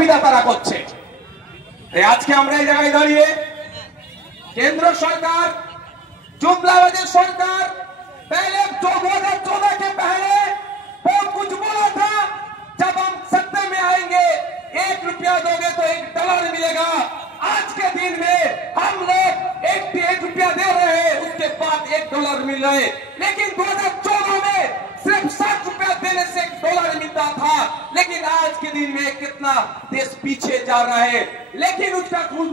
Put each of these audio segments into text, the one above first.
অসুবিধা তারা করছে। আজকে আমরা এই জায়গায় দাঁড়িয়ে केंद्र सरकार जुमलाबाजी सरकार पहले 2014 के पहले बहुत कुछ बोला था, जब हम सत्ता में आएंगे 1 रुपया दोगे तो $1 मिलेगा। आज के दिन में हम लोग 1 रुपया दे रहे हैं, उसके बाद $1 मिल रहे, लेकिन 2014 में सिर्फ 60 रुपया देने से $1 मिलता था। लेकिन आज के दिन में कितना देश पीछे जा रहा है। लेकिन उसका कुछ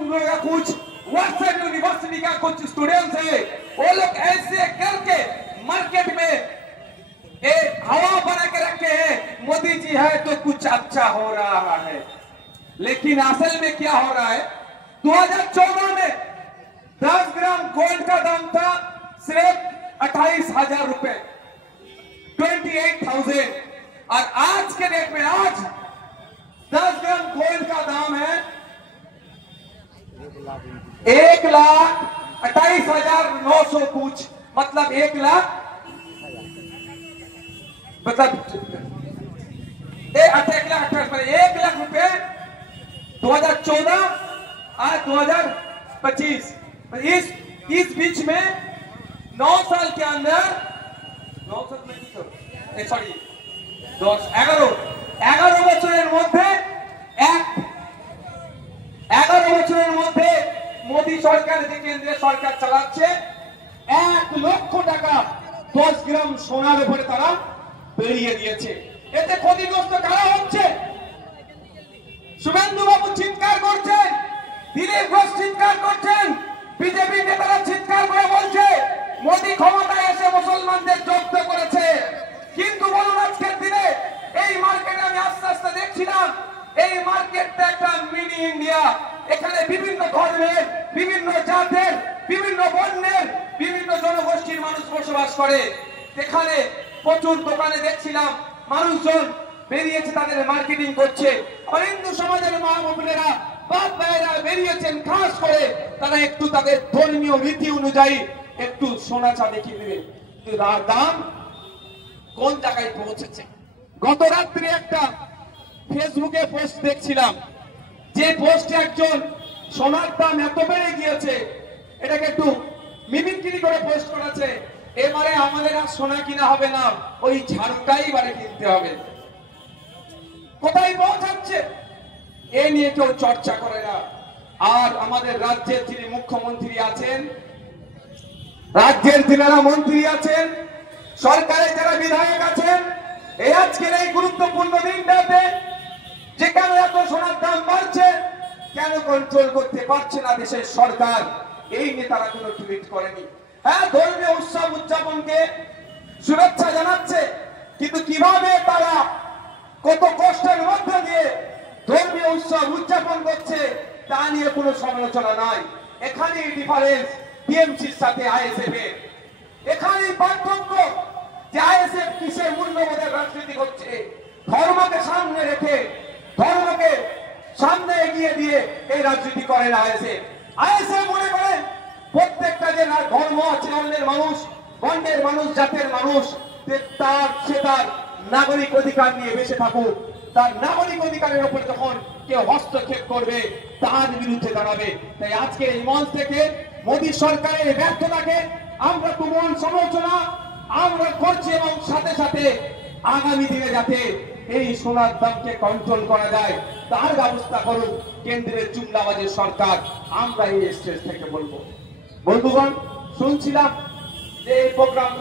वर्सेट यूनिवर्सिटी का कुछ स्टूडेंट्स है, वो लोग ऐसे करके मार्केट में एक हवा बना के रखे हैं, मोदी जी है तो कुछ अच्छा हो रहा है। लेकिन असल में क्या हो रहा है, 2014 में 10 ग्राम गोल्ड का दाम था सिर्फ 28,000 रुपए, 28,000, और आज के डेट में आज 10 ग्राम गोल्ड का दाम है 1,28,900 कुछ, मतलब 1,00,000 मतलब 1,00,000 रुपए 2014 और 2025, इस बीच में 9 साल के अंदर 9 साल में सॉरी 11 বছরের মধ্যে 11 বছরের মধ্যে মোদী সরকার যে কেন্দ্রীয় সরকার চালাচ্ছে 1 লক্ষ টাকা 10 গ্রাম সোনার উপরে তারা বেরিয়ে দিয়েছে। এতে ক্ষতিগ্রস্ত কারা হচ্ছে? শুভেন্দু বাবু চিৎকার করছেন, দিলীপ ঘোষ চিৎকার করছেন, বিজেপি নেতারা চিৎকার করে বলছে মোদী ক্ষমতায় এসে মুসলমানদের জব্দ করেছে। কিন্তু বলুন আজকের দিনে এই মার্কেটে আমি আস্তে আস্তে দেখছিলাম, এই মার্কেটটা একটা মিনি ইন্ডিয়া। এখানে বিভিন্ন ধর্মের, বিভিন্ন জাতের, বিভিন্ন বর্ণের, বিভিন্ন জনগোষ্ঠীর মানুষ বসবাস করে। এখানে প্রচুর দোকানে দেখছিলাম মানুষজন বেরিয়েছে, তাদের মার্কেটিং করছে। আর হিন্দু সমাজের মা বোনেরা, বাপ ভাইয়েরা বেরিয়েছেন খাস করে তারা একটু তাদের ধর্মীয় রীতি অনুযায়ী একটু সোনা চাঁদি কিনে নেবে। কিন্তু দাম কোন জায়গায় পৌঁছেছে? গত রাত্রে একটা ফেসবুকে পোস্ট দেখছিলাম, যে পোস্টে একজন সোনার দাম এত বেড়ে গিয়েছে, এটাকে একটু মিমিক্রি করে পোস্ট করেছে, এবারে আমাদের আর সোনা কিনা হবে না, ওই ঝাড়ুটাই এবারে কিনতে হবে। কোথায় পৌঁছাচ্ছে এ নিয়ে কেউ চর্চা করে না। আর আমাদের রাজ্যের যিনি মুখ্যমন্ত্রী আছেন, রাজ্যের যারা মন্ত্রী আছেন, সরকারের যারা বিধায়ক আছেন, এই আজকের এই গুরুত্বপূর্ণ দিনটাতে যে কেন এত সোনার দাম বাড়ছে, কেন কন্ট্রোল করতে পারছে না দেশের সরকার, এই নিয়ে তারা কোনো টুইট করেনি। হ্যাঁ, ধর্মীয় উৎসব উদযাপনকে শুভেচ্ছা জানাচ্ছে, কিন্তু কিভাবে তারা কত কষ্টের মধ্যে দিয়ে ধর্মীয় উৎসব উদযাপন করছে তা নিয়ে কোনো সমালোচনা নাই। এখানেই ডিফারেন্স টিএমসির সাথে আইএসএফ এর, এখানেই পার্থক্য যে আইএসএফ কিসের মূল্যবোধের রাজনীতি করছে, ধর্মকে সামনে রেখে, ধর্মকে সামনে এগিয়ে দিয়ে এই রাজনীতি করে না আইএসএফ। আইএসএফ মনে করেন প্রত্যেকটা যে ধর্ম আছে, অন্যের মানুষ, বর্ণের মানুষ, জাতের মানুষ, তার নাগরিক অধিকার নিয়ে বেঁচে থাকুক, তার নাগরিক অধিকারের উপর যখন কেউ হস্তক্ষেপ করবে তার বিরুদ্ধে দাঁড়াবে। তাই আজকে এই মঞ্চ থেকে মোদী সরকারের ব্যর্থতাকে আমরা তুমুল সমালোচনা আমরা করছি, এবং সাথে সাথে আগামী দিনে যাতে এই সোনার দামকে কন্ট্রোল করা যায় তার ব্যবস্থা করুক কেন্দ্রের জুমলাবাজি সরকার। আমরা এই স্টেজ থেকে বলবো। বন্ধুগণ, শুনছিলাম যে এই প্রোগ্রাম